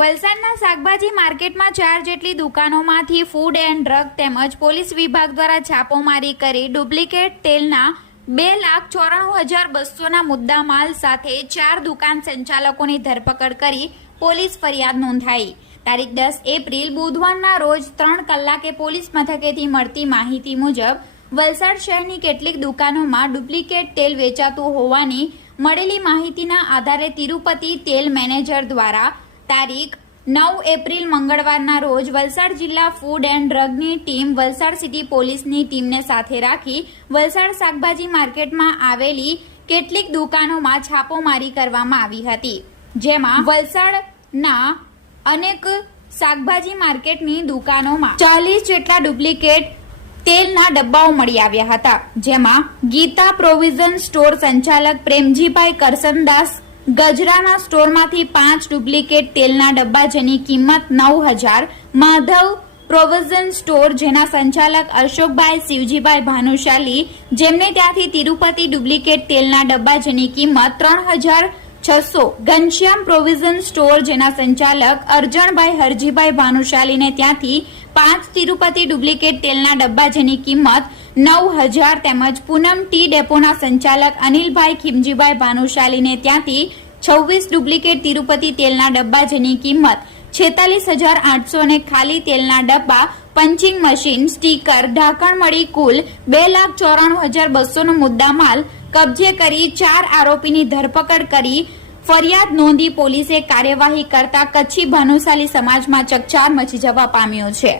વલસાડના શાકભાજી માર્કેટમાં ચાર જેટલી દુકાનોમાંથી ફૂડ એન્ડ ડ્રગ તેમજ પોલીસ વિભાગ દ્વારા છાપોમારી કરી ડુપ્લિકેટ તેલના બે લાખ ચોરાણું હજાર બસોના મુદ્દામાલ સાથે ચાર દુકાન સંચાલકોની ધરપકડ કરી પોલીસ ફરિયાદ નોંધાઈ. તારીખ દસ એપ્રિલ, બુધવારના રોજ ત્રણ કલાકે પોલીસ મથકેથી મળતી માહિતી મુજબ, વલસાડ શહેરની કેટલીક દુકાનોમાં ડુપ્લિકેટ તેલ વેચાતું હોવાની મળેલી માહિતીના આધારે તિરુપતિ તેલ મેનેજર દ્વારા તારીખ નવ એપ્રિલ મંગળવારના રોજ વલસાડ જિલ્લા ફૂડ એન્ડ ડ્રગની ટીમ વલસાડ સિટી પોલીસની ટીમને સાથે રાખી વલસાડ શાકભાજી માર્કેટમાં આવેલી કેટલીક દુકાનોમાં છાપોમારી કરવામાં આવી હતી. જેમાં વલસાડના અનેક શાકભાજી માર્કેટની દુકાનોમાં ચાલીસ જેટલા ડુપ્લિકેટ તેલના ડબ્બાઓ મળી આવ્યા હતા. જેમાં ગીતા પ્રોવિઝન સ્ટોર સંચાલક પ્રેમજીભાઈ કરસનદાસ ગજરાના સ્ટોરમાંથી પાંચ ડુપ્લિકેટ તેલના ડબ્બા જેની કિંમત નવ હજાર, માધવ પ્રોવિઝન સ્ટોર જેના સંચાલક અશોકભાઈ શિવજીભાઈ ભાનુશાલી, જેમને ત્યાંથી તિરુપતિ ડુપ્લિકેટ તેલના ડબ્બા જેની કિંમત ત્રણ હજાર છસો, ઘનશ્યામ પ્રોવિઝન સ્ટોર જેના સંચાલક અરજણભાઈ હરજીભાઈ ભાનુશાલીને ત્યાંથી પાંચ તિરુપતિ ડુપ્લિકેટ તેલના ડબ્બા જેની કિંમત નવ હજાર તેમજ પૂનમ ટી ડેપોના સંચાલક અનિલભાઈ ખીમજીભાઈ ભાનુશાલીને ત્યાંથી છવ્વીસ ડુપ્લિકેટ તિરુપતિ તેલના ડબ્બા જેની કિંમત છેતાલીસ હજાર આઠસો અને ખાલી તેલના ડબ્બા પંચિંગ મશીન, સ્ટીકર, ઢાંકણ મળી કુલ બે લાખ ચોરાણું હજાર બસોનો મુદ્દામાલ કબજે કરી ચાર આરોપીની ધરપકડ કરી ફરિયાદ નોંધી પોલીસે કાર્યવાહી કરતા કચ્છી ભાનુશાલી સમાજમાં ચકચાર મચી જવા પામ્યો છે.